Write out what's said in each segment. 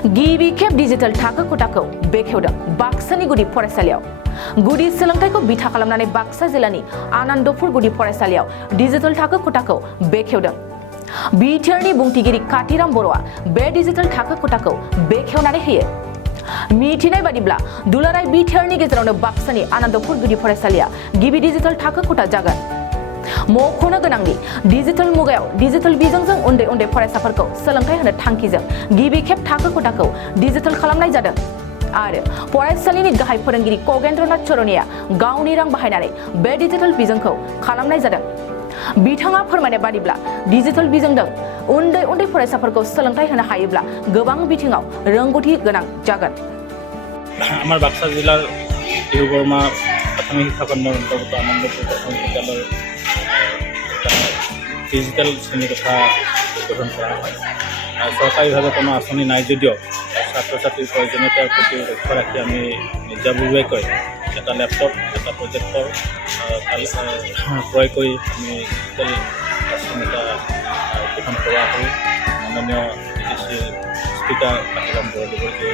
गिबि खेब डिजिटेल थाखो खथाखौ बेखेवदों बाक्सानि गुदि फरायसालियाव गुदि सोलोंथाइखौ बिथा खालामनानै बाक्सा जिल्लानि आनन्दपुर गुदि फरायसालियाव डिजिटेल थाखो खथाखौ बेखेवदों बिटिआरनि बुंथिगिरि कातिराम बर'आ बे डिजिटेल थाखो खथाखौ बेखेवनानै होयो मिथिनाय बादिब्ला दुलाराय बिटिआरनि गेजेरावनो बाक्सानि आनन्दपुर गुदि फरायसालिया गिबि डिजिटेल थाखो खथा जागोन मख'नो गोनांदि डिजिटेल मुगायाव डिजिटेल बिजोंजों उन्दै उन्दै फरायसाफोरखौ सोलोंथाइ होनो थांखिजों गिबि खेब थाखो खथाखौ डिजिटेल खालामनाय जादों आरो फरायसालिनि गाहाय फोरोंगिरि कगेन्द्रनाथ चरनिया गावनि रां बाहायनानै बे डिजिटेल बिजोंखौ खालामनाय जादों बिथाङा फोरमायनाय बादिब्ला डिजिटेल बिजोंजों उन्दै उन्दै फरायसाफोरखौ सोलोंथाइ होनो हायोब्ला गोबां बिथिङाव रोंगौथि गोनां जागोन আমাৰ বাক্সা জিলাৰ দেওবৰ্মা প্ৰাথমিক শিক্ষা খণ্ডৰ অন্তৰ্গত আনন্দপুৰ প্ৰাথমিক বিদ্যালয়ৰ ডিজিটেল শ্ৰেণীকোঠা গঠন কৰা হয় চৰকাৰীভাৱে কোনো আঁচনি নাই যদিও ছাত্ৰ ছাত্ৰীৰ প্ৰয়োজনীয়তাৰ প্ৰতি লক্ষ্য ৰাখি আমি নিজাববীয়াকৈ এটা লেপটপ এটা প্ৰজেক্টৰ ক্ৰয় কৰি আমি ডিজিটেল ক্লাছৰুম এটা গঠন কৰা হয় মাননীয় বিদেশী স্পীকাৰ কাতিৰাম বৰদেৱৰ জৰিয়তে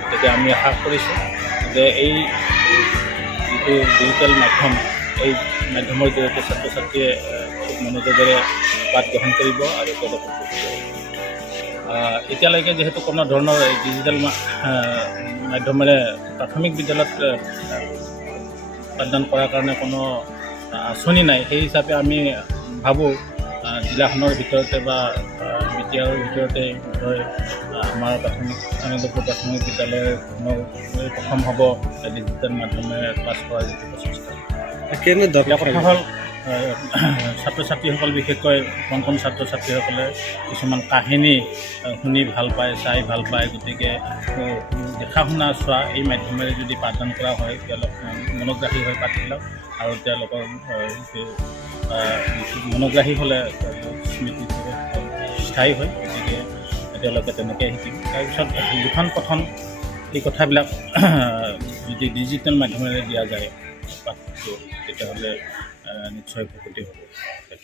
গতিকে আমি আশা কৰিছোঁ যে এই যিটো ডিজিটেল মাধ্যম এই মাধ্যমৰ জৰিয়তে ছাত্ৰ ছাত্ৰীয়ে খুব মনোযোগেৰে পাঠ গ্ৰহণ কৰিব আৰু তেওঁলোকক এতিয়ালৈকে যিহেতু কোনো ধৰণৰ ডিজিটেল মাধ্যমেৰে প্ৰাথমিক বিদ্যালয়ত পাঠদান কৰাৰ কাৰণে কোনো আঁচনি নাই সেই হিচাপে আমি ভাবোঁ জিলাখনৰ ভিতৰতে বা বিটিআৰৰ ভিতৰতে আমাৰ আনন্দপুৰ প্ৰাথমিক বিদ্যালয় প্ৰথম হ'ব ডিজিটেল মাধ্যমেৰে ক্লাছ কৰাৰ যিটো প্ৰচেষ্টা কথা হ'ল ছাত্ৰ ছাত্ৰীসকল বিশেষকৈ কণ ছাত্ৰ ছাত্ৰীসকলে কিছুমান কাহিনী শুনি ভাল পায় চাই ভাল পায় গতিকে দেখা শুনা চোৱা এই মাধ্যমেৰে যদি পাঠদান কৰা হয় তেওঁলোক মনোগ্ৰাহী হৈ পাঠবিলাক আৰু তেওঁলোকৰ মনোগ্ৰাহী হ'লে স্মৃতিটো স্থায়ী হয় গতিকে তেওঁলোকে তেনেকৈ শিকিব তাৰপিছত লিখন পঠন এই কথাবিলাক যদি ডিজিটেল মাধ্যমেৰে দিয়া যায় পাঠটো তেতিয়াহ'লে নিশ্চয় উপকৃত হ'ব